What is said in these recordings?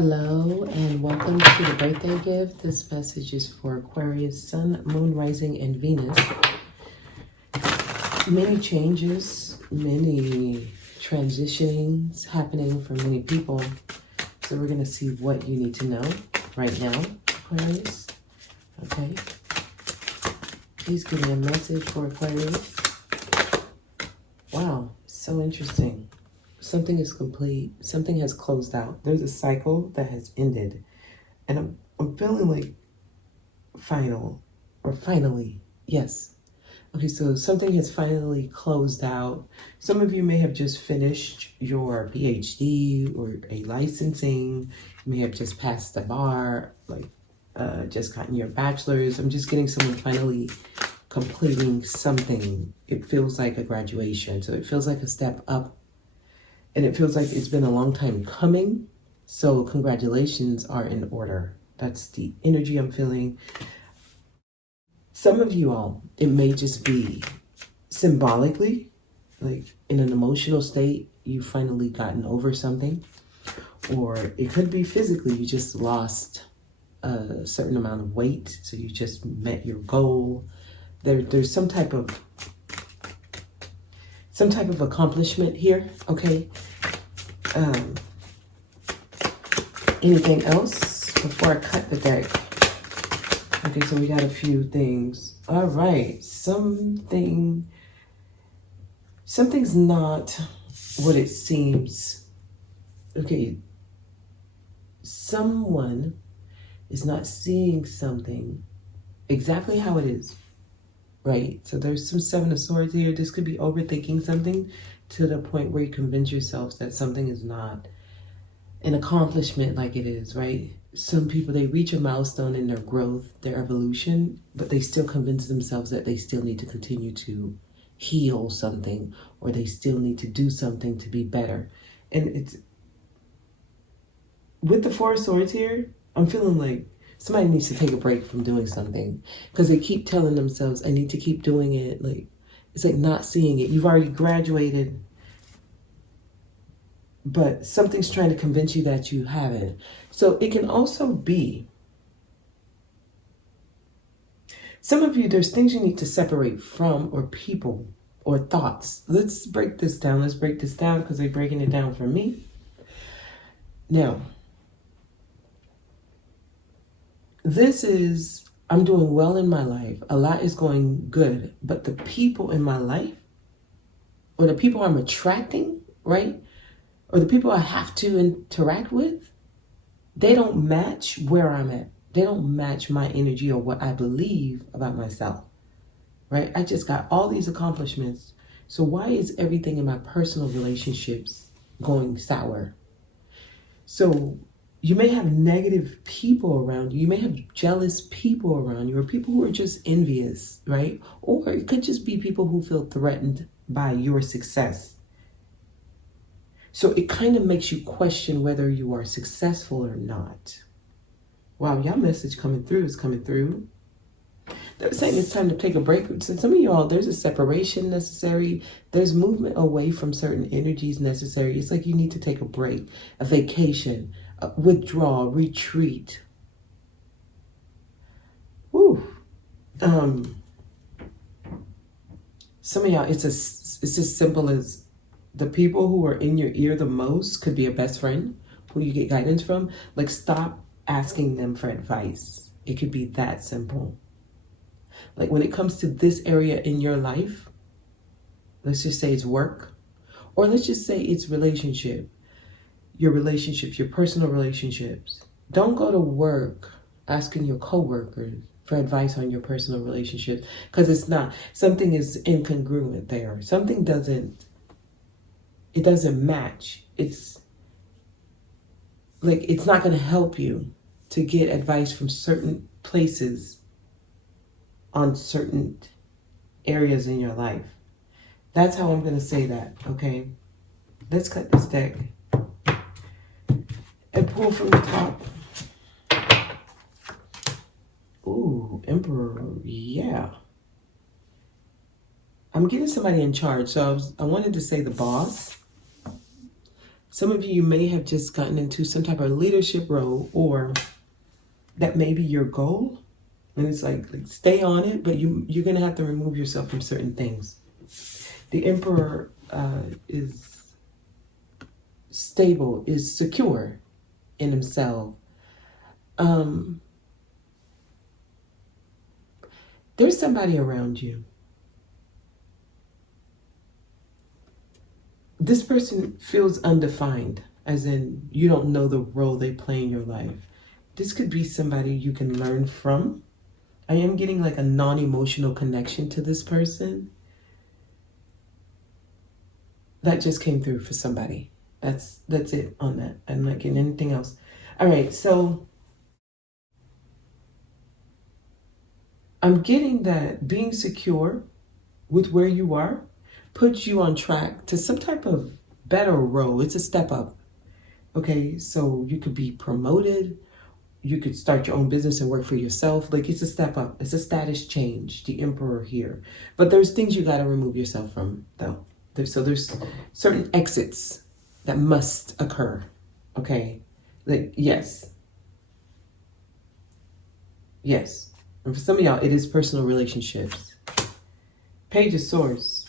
Hello and welcome to the birthday gift. This message is for Aquarius, Sun, Moon, Rising, and Venus. Many changes, many transitionings happening for many people. So we're going to see what you need to know right now, Aquarius. Okay. Please give me a message for Aquarius. Wow, so interesting. Something is complete. Something has closed out. There's a cycle that has ended. And I'm feeling like finally. Yes. Okay, so something has finally closed out. Some of you may have just finished your PhD or a licensing. You may have just passed the bar, just gotten your bachelor's. I'm just getting someone finally completing something. It feels like a graduation. So it feels like a step up. And it feels like it's been a long time coming. So congratulations are in order. That's the energy I'm feeling. Some of you all, it may just be symbolically, like in an emotional state, you've finally gotten over something. Or it could be physically, you just lost a certain amount of weight. So you just met your goal. There's some type of accomplishment here, okay? Anything else before I cut the deck? Okay, so we got a few things. All right, something's not what it seems. Okay, someone is not seeing something exactly how it is. Right, so there's some Seven of Swords here. This could be overthinking something to the point where you convince yourself that something is not an accomplishment like it is, right? Some people, they reach a milestone in their growth, their evolution, but they still convince themselves that they still need to continue to heal something, or they still need to do something to be better. And it's with the Four of Swords here, I'm feeling like somebody needs to take a break from doing something because they keep telling themselves, I need to keep doing it. Like, it's like not seeing it. You've already graduated, but something's trying to convince you that you haven't. So it can also be, some of you, there's things you need to separate from, or people, or thoughts. Let's break this down. Let's break this down because they're breaking it down for me. Now, this is, I'm doing well in my life. A lot is going good. But the people in my life, or the people I'm attracting, right? Or the people I have to interact with, they don't match where I'm at. They don't match my energy or what I believe about myself, right? I just got all these accomplishments. So why is everything in my personal relationships going sour? So you may have negative people around you. You may have jealous people around you, or people who are just envious, right? Or it could just be people who feel threatened by your success. So it kind of makes you question whether you are successful or not. Wow, y'all message coming through is coming through. They're saying it's time to take a break. So some of y'all, there's a separation necessary. There's movement away from certain energies necessary. It's like you need to take a break, a vacation, withdrawal, retreat. Woo. Some of y'all, it's as simple as the people who are in your ear the most could be a best friend who you get guidance from. Like, stop asking them for advice. It could be that simple. Like, when it comes to this area in your life, let's just say it's work, or let's just say it's relationship. Your relationships, your personal relationships. Don't go to work asking your coworkers for advice on your personal relationships, because it's not. Something is incongruent there. Something doesn't match. It's like, it's not going to help you to get advice from certain places on certain areas in your life. That's how I'm going to say that, okay? Let's cut this deck and pull from the top. Ooh, Emperor, yeah. I'm getting somebody in charge. So I wanted to say the boss. Some of you may have just gotten into some type of leadership role, or that may be your goal. And it's like stay on it, but you're going to have to remove yourself from certain things. The Emperor is stable, is secure in himself. There's somebody around you. This person feels undefined, as in you don't know the role they play in your life. This could be somebody you can learn from. I am getting like a non-emotional connection to this person. That just came through for somebody. That's it on that. I'm not getting anything else. All right, so I'm getting that being secure with where you are puts you on track to some type of better role. It's a step up. Okay, so you could be promoted. You could start your own business and work for yourself. Like, it's a step up. It's a status change, the Emperor here. But there's things you got to remove yourself from, though. So there's certain exits that must occur. Okay, like, yes. And for some of y'all, it is personal relationships. Page of Swords.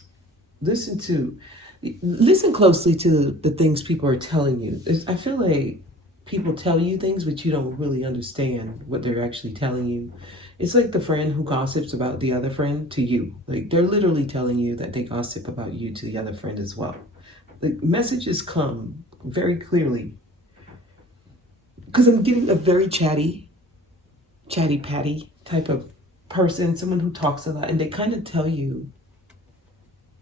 Listen closely to the things people are telling you. I feel like people tell you things, but you don't really understand what they're actually telling you. It's like the friend who gossips about the other friend to you. Like, they're literally telling you that they gossip about you to the other friend as well. The messages come very clearly. Because I'm getting a very chatty patty type of person, someone who talks a lot, and they kind of tell you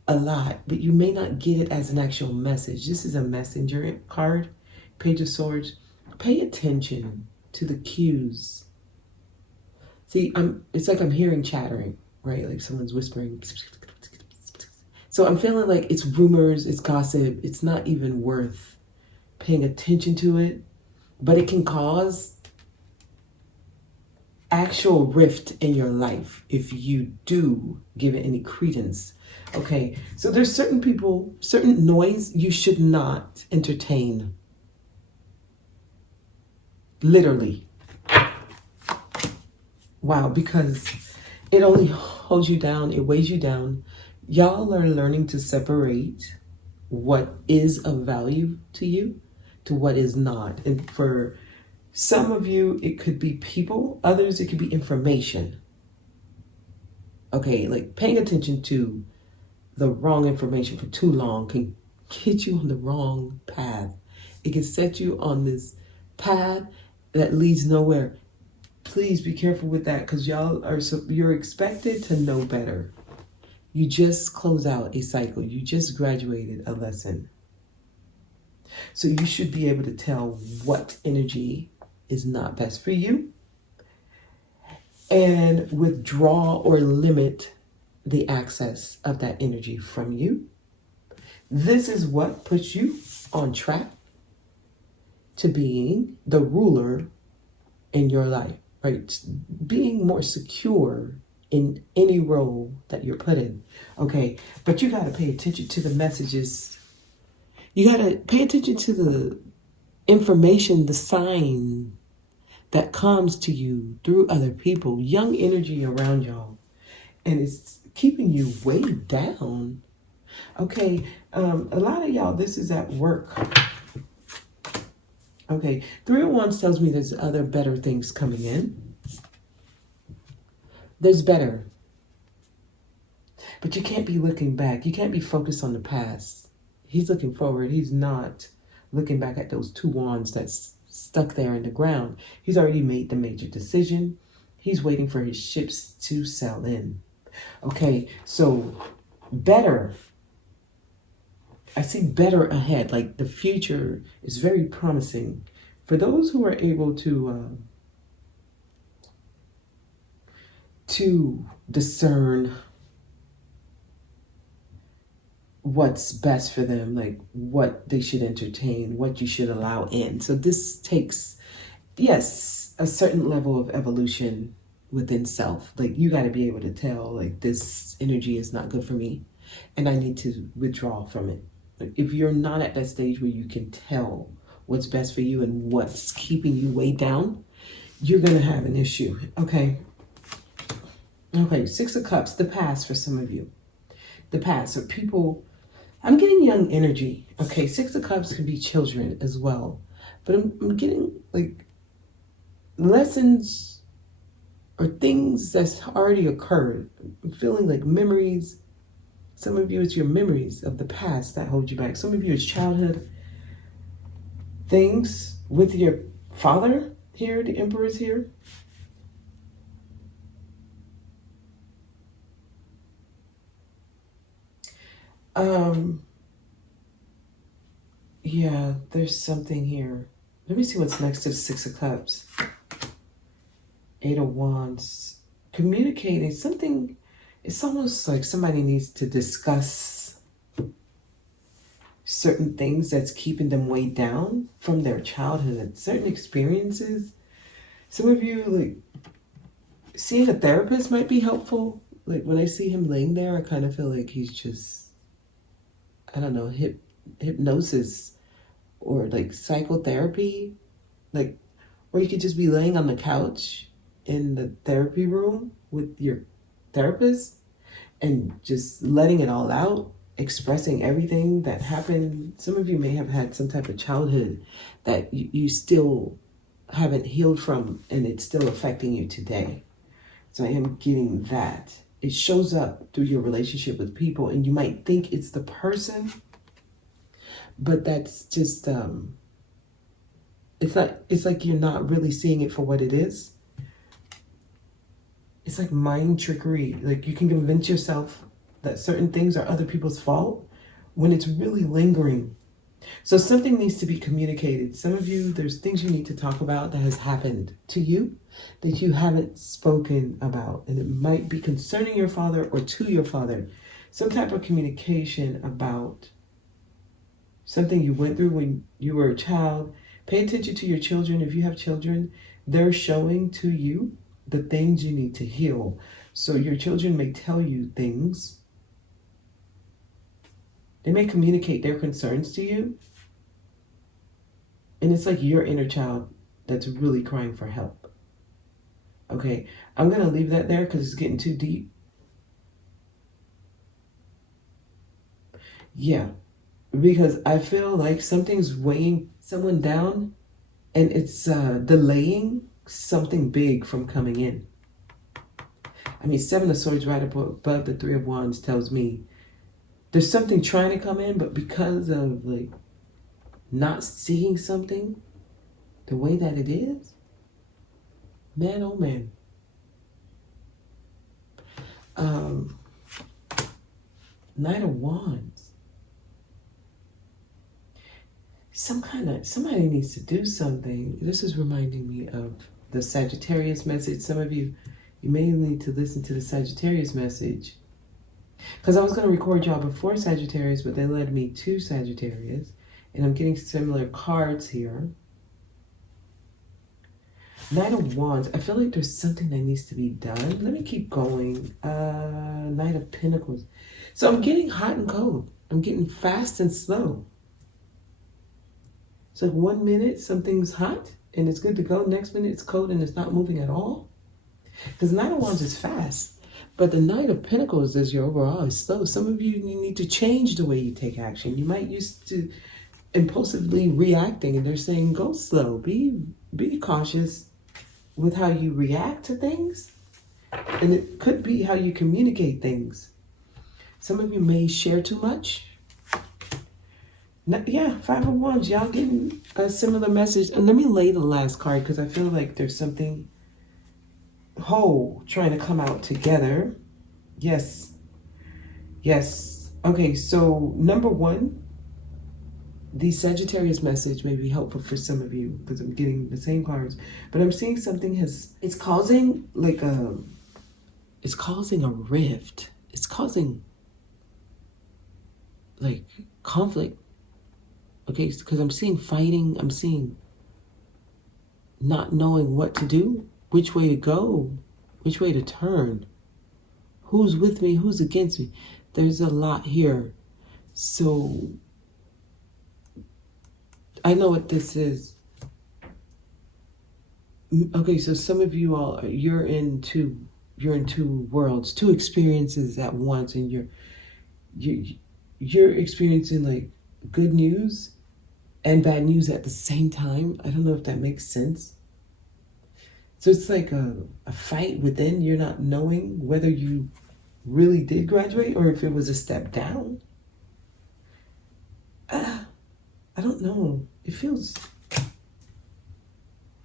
a lot, but you may not get it as an actual message. This is a messenger card, Page of Swords. Pay attention to the cues. See, it's like I'm hearing chattering, right? Like someone's whispering. So I'm feeling like it's rumors, it's gossip. It's not even worth paying attention to it, but it can cause actual rift in your life if you do give it any credence. Okay, so there's certain people, certain noise you should not entertain. Literally. Wow, because it only holds you down, it weighs you down. Y'all are learning to separate what is of value to you to what is not. And for some of you, it could be people. Others, it could be information. Okay, like paying attention to the wrong information for too long can get you on the wrong path. It can set you on this path that leads nowhere. Please be careful with that, because you're expected to know better. You just close out a cycle. You just graduated a lesson. So you should be able to tell what energy is not best for you and withdraw or limit the access of that energy from you. This is what puts you on track to being the ruler in your life, right? Being more secure in any role that you're put in. Okay, but you got to pay attention to the messages. You got to pay attention to the information, the sign that comes to you through other people, young energy around y'all. And it's keeping you weighed down. Okay, a lot of y'all, this is at work. Okay, 3 of Wands tells me there's other better things coming in. There's better. But you can't be looking back. You can't be focused on the past. He's looking forward. He's not looking back at those 2 wands that's stuck there in the ground. He's already made the major decision. He's waiting for his ships to sail in. Okay, so better. I see better ahead. Like the future is very promising for those who are able to discern what's best for them, like what they should entertain, what you should allow in. So this takes, yes, a certain level of evolution within self. Like you got to be able to tell, like, this energy is not good for me and I need to withdraw from it. If you're not at that stage where you can tell what's best for you and what's keeping you way down, you're going to have an issue. Okay. Okay, Six of Cups, the past for some of you. The past, or people, I'm getting young energy. Okay, Six of Cups can be children as well. But I'm getting like lessons or things that's already occurred. I'm feeling like memories. Some of you, it's your memories of the past that hold you back. Some of you, it's childhood things with your father here. The Emperor's here. Yeah, there's something here. Let me see what's next to the Six of Cups. Eight of Wands. Communicating something. It's almost like somebody needs to discuss certain things that's keeping them weighed down from their childhood, certain experiences. Some of you, like, seeing a therapist might be helpful. Like, when I see him laying there, I kind of feel like he's just, I don't know, hypnosis or like psychotherapy. Like, or you could just be laying on the couch in the therapy room with your therapist and just letting it all out, expressing everything that happened. Some of you may have had some type of childhood that you still haven't healed from, and it's still affecting you today. So I am getting that. It shows up through your relationship with people, and you might think it's the person, but that's just, it's like you're not really seeing it for what it is. It's like mind trickery. Like, you can convince yourself that certain things are other people's fault when it's really lingering. So something needs to be communicated. Some of you, there's things you need to talk about that has happened to you that you haven't spoken about. And it might be concerning your father or to your father. Some type of communication about something you went through when you were a child. Pay attention to your children. If you have children, they're showing to you the things you need to heal. So your children may tell you things. They may communicate their concerns to you. And it's like your inner child that's really crying for help. Okay, I'm going to leave that there because it's getting too deep. Yeah, because I feel like something's weighing someone down, and it's delaying something big from coming in. I mean, Seven of Swords right above the Three of Wands tells me there's something trying to come in, but because of like not seeing something the way that it is, man, oh man. Knight of Wands. Somebody needs to do something. This is reminding me of the Sagittarius message. Some of you may need to listen to the Sagittarius message. Because I was going to record y'all before Sagittarius, but they led me to Sagittarius. And I'm getting similar cards here. Knight of Wands. I feel like there's something that needs to be done. Let me keep going. Knight of Pentacles. So I'm getting hot and cold. I'm getting fast and slow. So 1 minute something's hot and it's good to go. Next minute it's cold and it's not moving at all. Because Knight of Wands is fast. But the Knight of Pentacles is your overall is slow. Some of you need to change the way you take action. You might used to impulsively reacting, and they're saying go slow. Be cautious with how you react to things. And it could be how you communicate things. Some of you may share too much. Yeah, Five of Wands. Y'all getting a similar message. And let me lay the last card because I feel like there's something whole trying to come out together. Yes. Yes. Okay, so number one, the Sagittarius message may be helpful for some of you because I'm getting the same cards. But I'm seeing something it's causing like it's causing a rift. It's causing like conflict. Okay, because I'm seeing fighting. I'm seeing not knowing what to do, which way to go, which way to turn. Who's with me? Who's against me? There's a lot here. So I know what this is. Okay, so some of you all, you're in two worlds, two experiences at once, and you're experiencing like good news and bad news at the same time. I don't know if that makes sense. So it's like a fight within. You're not knowing whether you really did graduate or if it was a step down. I don't know. It feels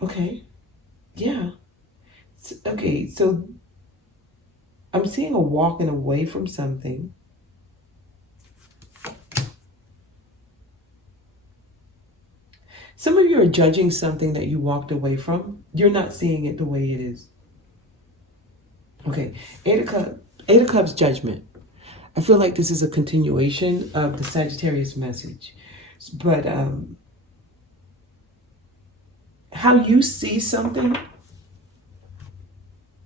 okay. Yeah. Okay, so I'm seeing a walking away from something. Some of you are judging something that you walked away from. You're not seeing it the way it is. Okay, Eight of Cups, judgment. I feel like this is a continuation of the Sagittarius message. But how you see something,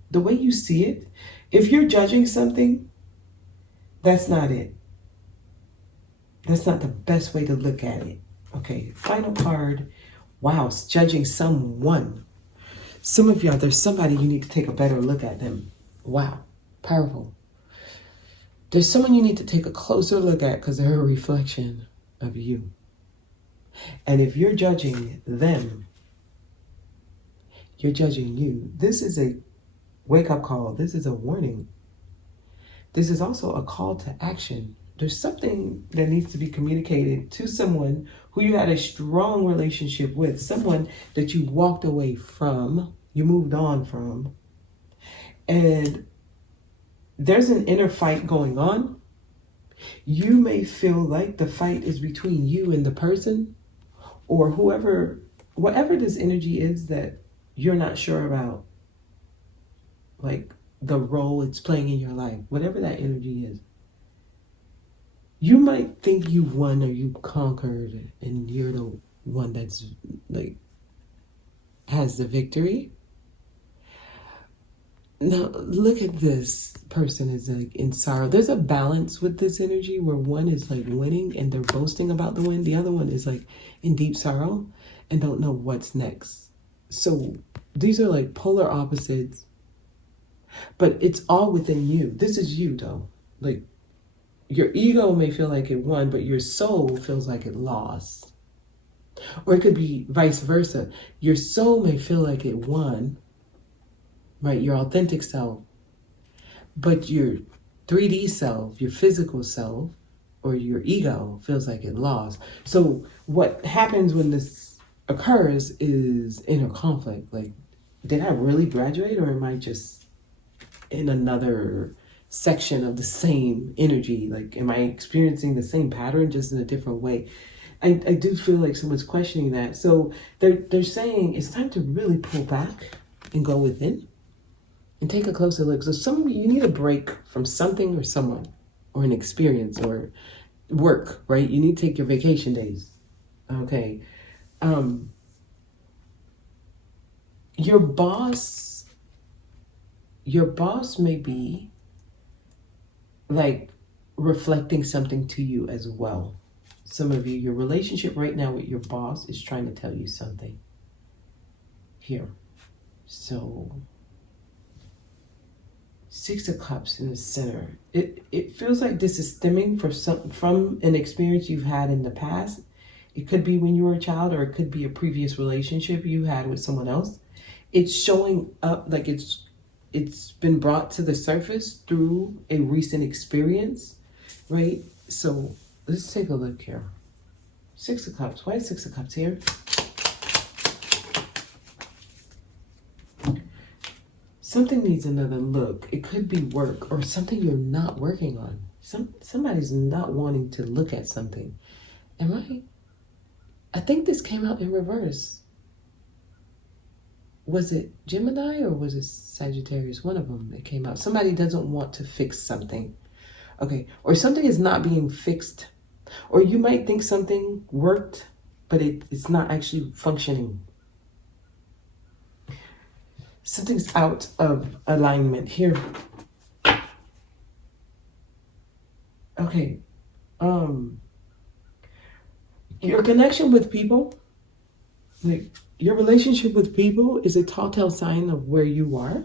the way you see it, if you're judging something, that's not it. That's not the best way to look at it. Okay, final card. Wow, it's judging someone. Some of y'all, there's somebody you need to take a better look at them. Wow, powerful. There's someone you need to take a closer look at because they're a reflection of you. And if you're judging them, you're judging you. This is a wake-up call. This is a warning. This is also a call to action. There's something that needs to be communicated to someone who you had a strong relationship with, someone that you walked away from, you moved on from, and there's an inner fight going on. You may feel like the fight is between you and the person, or whatever this energy is that you're not sure about, like the role it's playing in your life, whatever that energy is. You might think you won or you conquered and you're the one that's like has the victory. Now look at this person is like in sorrow. There's a balance with this energy where one is like winning and they're boasting about the win. The other one is like in deep sorrow and don't know what's next. So these are like polar opposites, but it's all within you. This is you though. Like your ego may feel like it won, but your soul feels like it lost. Or it could be vice versa. Your soul may feel like it won, right? Your authentic self. But your 3D self, your physical self, or your ego feels like it lost. So what happens when this occurs is inner conflict. Like, did I really graduate or am I just in another section of the same energy? Like, am I experiencing the same pattern just in a different way? I do feel like someone's questioning that. So they're saying it's time to really pull back and go within and take a closer look. So some of you need a break from something or someone or an experience or work, right? You need to take your vacation days. Okay. Your boss may be like reflecting something to you as well. Some of you, your relationship right now with your boss is trying to tell you something here. So 6 of Cups in the center. It feels like this is stemming from an experience you've had in the past. It could be when you were a child, or it could be a previous relationship you had with someone else. It's showing up like it's been brought to the surface through a recent experience, right? So let's take a look here. 6 of Cups. Why is 6 of Cups here? Something needs another look. It could be work or something you're not working on. Somebody's not wanting to look at something. I think this came out in reverse. Was it Gemini or was it Sagittarius? One of them that came out. Somebody doesn't want to fix something. Okay, or something is not being fixed. Or you might think something worked, but it's not actually functioning. Something's out of alignment here. Okay. Your connection with people, like your relationship with people, is a telltale sign of where you are.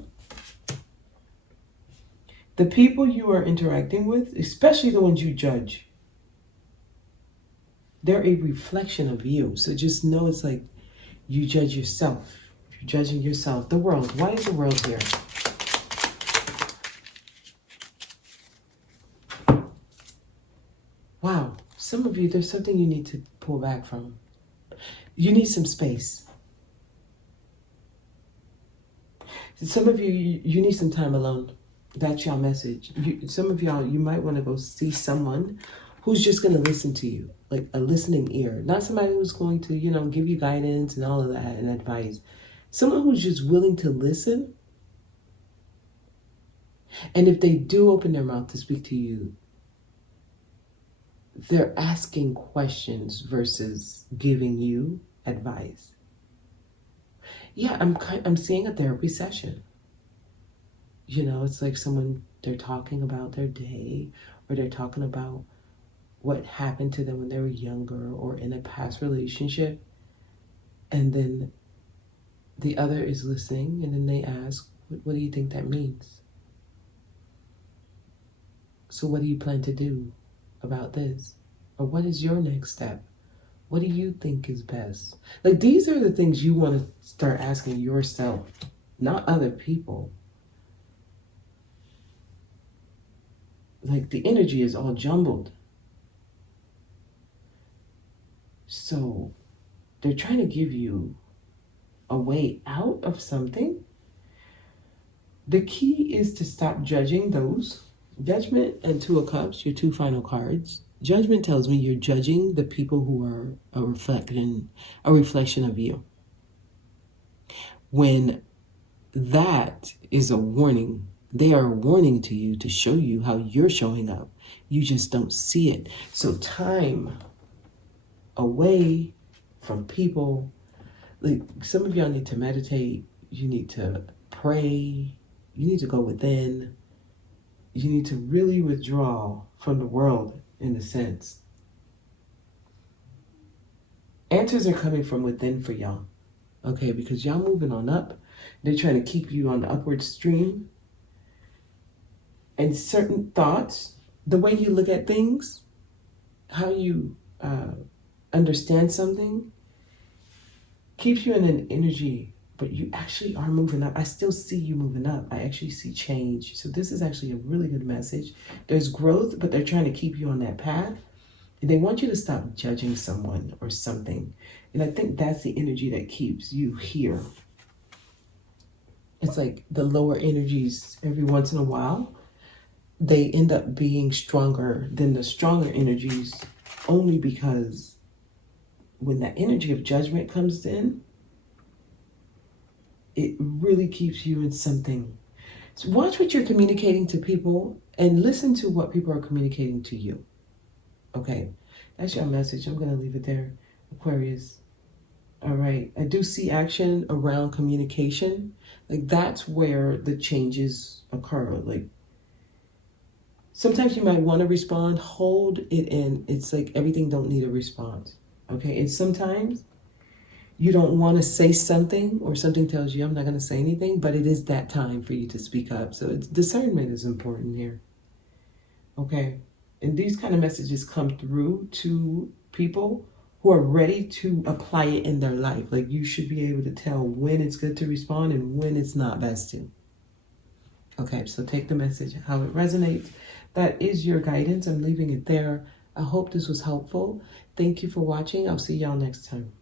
The people you are interacting with, especially the ones you judge, they're a reflection of you. So just know it's like you judge yourself. You're judging yourself. The world. Why is the world here? Wow. Some of you, there's something you need to pull back from. You need some space. Some of you, you need some time alone. That's your message. Some of y'all, you might want to go see someone who's just going to listen to you, like a listening ear. Not somebody who's going to, give you guidance and all of that and advice. Someone who's just willing to listen. And if they do open their mouth to speak to you, they're asking questions versus giving you advice. Yeah, I'm seeing a therapy session. It's like someone, they're talking about their day, or they're talking about what happened to them when they were younger or in a past relationship. And then the other is listening, and then they ask, what do you think that means? So what do you plan to do about this? Or what is your next step? What do you think is best? Like, these are the things you want to start asking yourself, not other people. Like, the energy is all jumbled. So they're trying to give you a way out of something. The key is to stop judging those. Judgment and Two of Cups, your two final cards. Judgment tells me you're judging the people who are a reflection of you. When that is a warning, they are a warning to you to show you how you're showing up. You just don't see it. So time away from people. Like, some of y'all need to meditate. You need to pray. You need to go within. You need to really withdraw from the world, in a sense. Answers are coming from within for y'all. Okay, because y'all moving on up. They're trying to keep you on the upward stream. And certain thoughts, the way you look at things, how you understand something, keeps you in an energy, but you actually are moving up. I still see you moving up. I actually see change. So this is actually a really good message. There's growth, but they're trying to keep you on that path. And they want you to stop judging someone or something. And I think that's the energy that keeps you here. It's like the lower energies, every once in a while, they end up being stronger than the stronger energies, only because when that energy of judgment comes in, it really keeps you in something. So watch what you're communicating to people and listen to what people are communicating to you. Okay, that's your message. I'm going to leave it there, Aquarius. All right, I do see action around communication. Like, that's where the changes occur. Like, sometimes you might want to respond, hold it in. It's like everything don't need a response. Okay, and sometimes you don't want to say something, or something tells you I'm not going to say anything, but it is that time for you to speak up. So discernment is important here. Okay, and these kind of messages come through to people who are ready to apply it in their life. Like, you should be able to tell when it's good to respond and when it's not best to. Okay, so take the message how it resonates. That is your guidance. I'm leaving it there. I hope this was helpful. Thank you for watching. I'll see y'all next time.